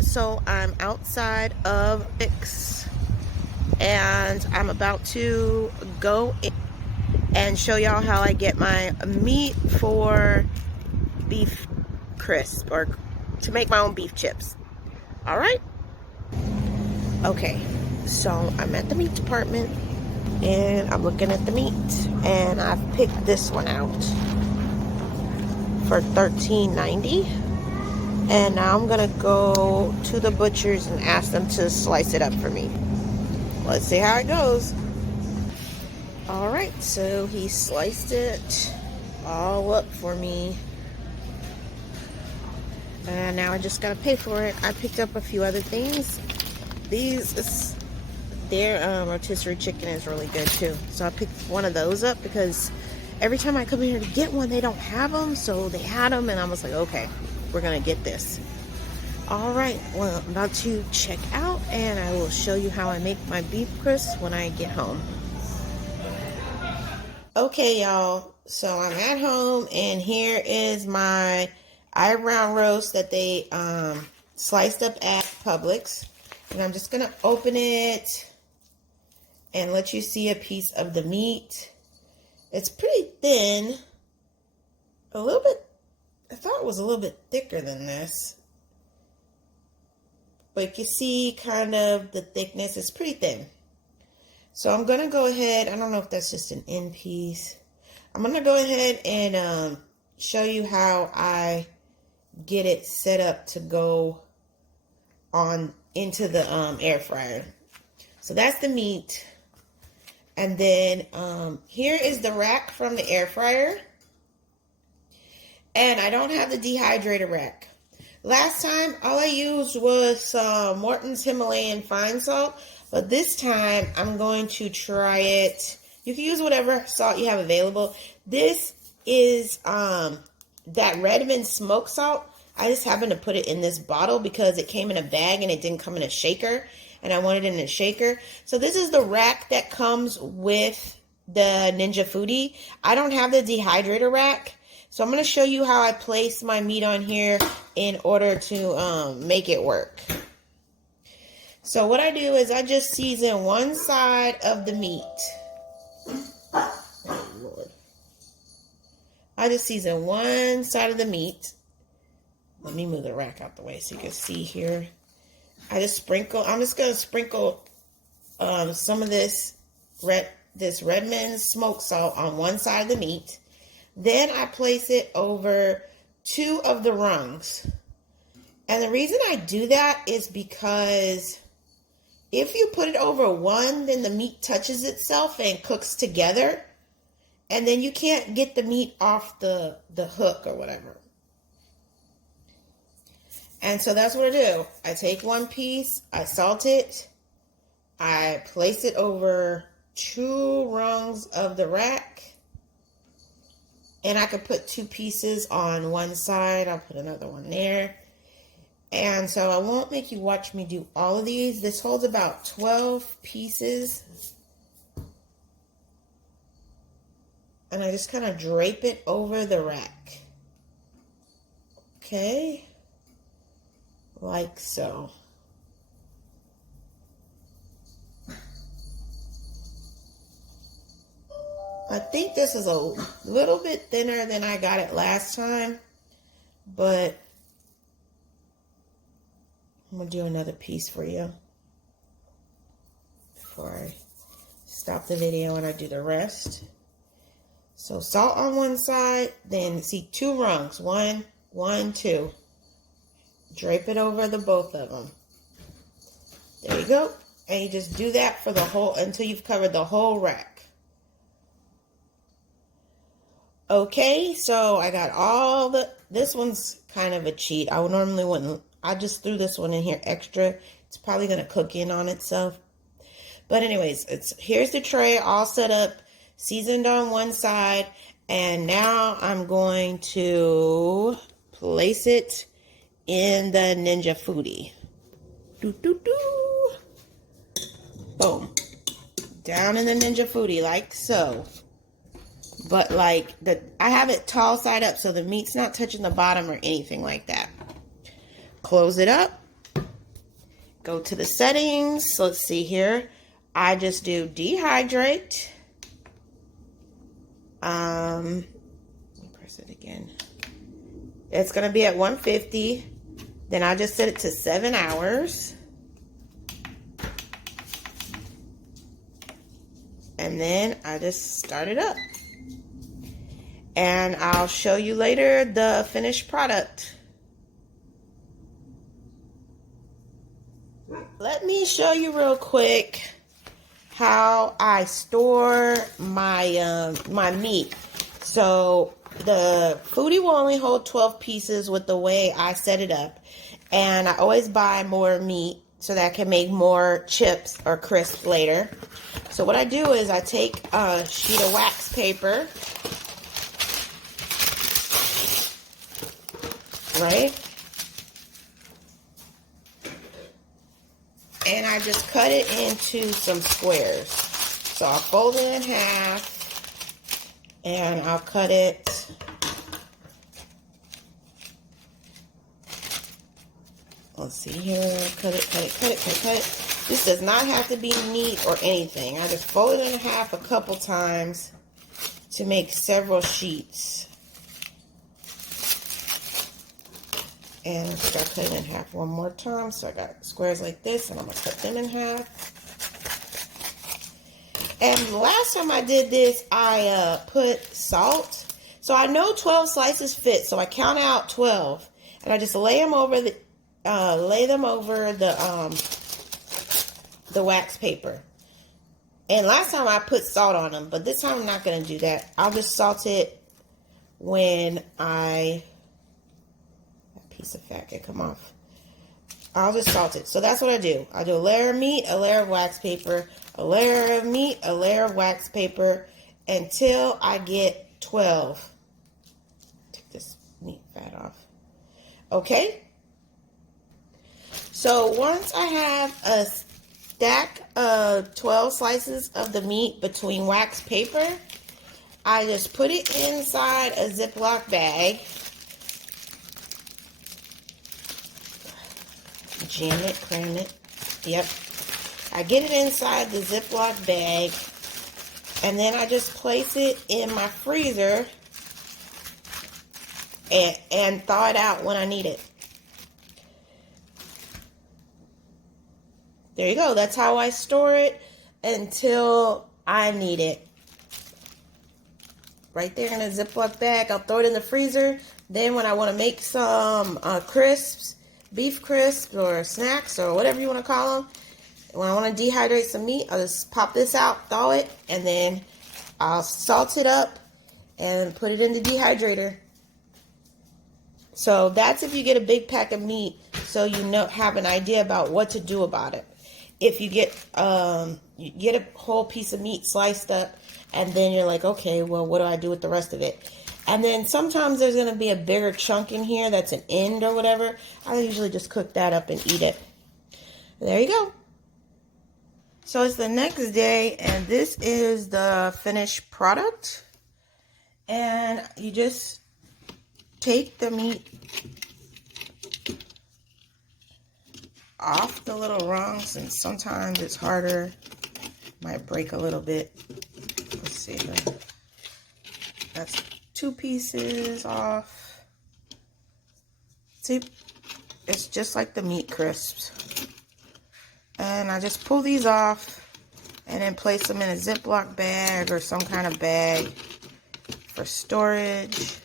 So I'm outside of Fix and I'm about to go in and show y'all how I get my meat for beef crisp, or to make my own beef chips. All right. Okay, so I'm at the meat department and I'm looking at the meat, and I've picked this one out for $13.90. And now I'm gonna go to the butcher's and ask them to slice it up for me. Let's see how it goes. All right, so he sliced it all up for me. And now I just gotta pay for it. I picked up a few other things. Their rotisserie chicken is really good too. So I picked one of those up because every time I come in here to get one, they don't have them. So they had them and I was like, okay, we're gonna get this. All right, well, I'm about to check out and I will show you how I make my beef crisps when I get home. Okay, y'all, so I'm at home and here is my eyebrow roast that they sliced up at Publix. And I'm just gonna open it and let you see a piece of the meat. It's pretty thin, a little bit, I thought it was a little bit thicker than this. But you can see kind of the thickness, it's pretty thin. So I'm gonna go ahead, I don't know if that's just an end piece. I'm gonna go ahead and show you how I get it set up to go on into the air fryer. So that's the meat. And then here is the rack from the air fryer. And I don't have the dehydrator rack. Last time, all I used was Morton's Himalayan fine salt. But this time, I'm going to try it. You can use whatever salt you have available. This is that Redmond smoked salt. I just happened to put it in this bottle because it came in a bag and it didn't come in a shaker. And I wanted it in a shaker. So this is the rack that comes with the Ninja Foodi. I don't have the dehydrator rack. So I'm going to show you how I place my meat on here in order to make it work. So what I do is I just season one side of the meat. Oh, Lord. I just season one side of the meat. Let me move the rack out the way so you can see here. I'm just going to sprinkle some of this Redmond smoked salt on one side of the meat. Then I place it over two of the rungs. And the reason I do that is because if you put it over one, then the meat touches itself and cooks together. And then you can't get the meat off the hook or whatever. And so that's what I do. I take one piece, I salt it, I place it over two rungs of the rack, and I could put two pieces on one side. I'll put another one there. And so I won't make you watch me do all of these. This holds about 12 pieces. And I just kind of drape it over the rack. Okay. Like so. I think this is a little bit thinner than I got it last time, but I'm going to do another piece for you before I stop the video and I do the rest. So salt on one side, then see two rungs, one, two. Drape it over the both of them. There you go. And you just do that for the whole, until you've covered the whole rack. Okay, so I got all this one's kind of a cheat. I normally wouldn't, I just threw this one in here extra. It's probably going to cook in on itself. But anyways, here's the tray all set up, seasoned on one side. And now I'm going to place it in the Ninja Foodi. Boom. Down in the Ninja Foodi like so. But like I have it tall side up so the meat's not touching the bottom or anything like that. Close it up. Go to the settings. So let's see here. I just do dehydrate. Let me press it again. It's going to be at 150. Then I just set it to 7 hours. And then I just start it up. And I'll show you later the finished product. Let me show you real quick how I store my my meat. So the foodi will only hold 12 pieces with the way I set it up. And I always buy more meat so that I can make more chips or crisp later. So what I do is I take a sheet of wax paper, right? And I just cut it into some squares. So I'll fold it in half and I'll cut it let's see here, cut it. This does not have to be neat or anything. I just fold it in half a couple times to make several sheets. And start cutting in half one more time. So I got squares like this, and I'm going to cut them in half. And the last time I did this, I put salt. So I know 12 slices fit, so I count out 12. And I just lay them over the wax paper. And last time I put salt on them, but this time I'm not going to do that. I'll just salt it when that piece of fat can come off. I'll just salt it. So that's what I do. I do a layer of meat, a layer of wax paper, a layer of meat, a layer of wax paper, until I get 12. Take this meat fat off. Okay? So once I have a stack of 12 slices of the meat between wax paper, I just put it inside a Ziploc bag. Jam it, cram it. Yep. I get it inside the Ziploc bag, and then I just place it in my freezer and thaw it out when I need it. There you go. That's how I store it until I need it. Right there in a Ziploc bag. I'll throw it in the freezer. Then when I want to make some crisps, beef crisps or snacks or whatever you want to call them, when I want to dehydrate some meat, I'll just pop this out, thaw it, and then I'll salt it up and put it in the dehydrator. So that's if you get a big pack of meat, so you have an idea about what to do about it. If you get a whole piece of meat sliced up, and then you're like, okay, well, what do I do with the rest of it? And then sometimes there's going to be a bigger chunk in here that's an end or whatever. I usually just cook that up and eat it. There you go. So it's the next day, and this is the finished product. And you just take the meat off the little rungs, and sometimes it's harder. Might break a little bit. Let's see. That's 2 pieces off. See, it's just like the meat crisps. And I just pull these off and then place them in a Ziploc bag or some kind of bag for storage.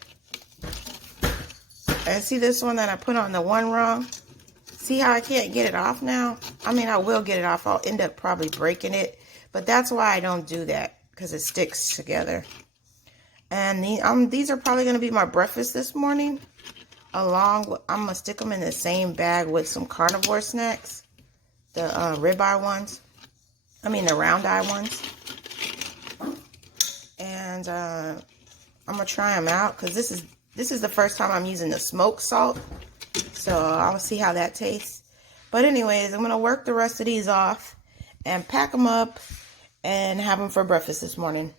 And see this one that I put on the one rung? See how I can't get it off now? I mean, I will get it off. I'll end up probably breaking it. But that's why I don't do that, because it sticks together. And these are probably going to be my breakfast this morning. I'm going to stick them in the same bag with some carnivore snacks. The ribeye ones. I mean the round eye ones. And I'm going to try them out, because this is the first time I'm using the smoked salt. So I'll see how that tastes. But anyways, I'm going to work the rest of these off and pack them up and have them for breakfast this morning.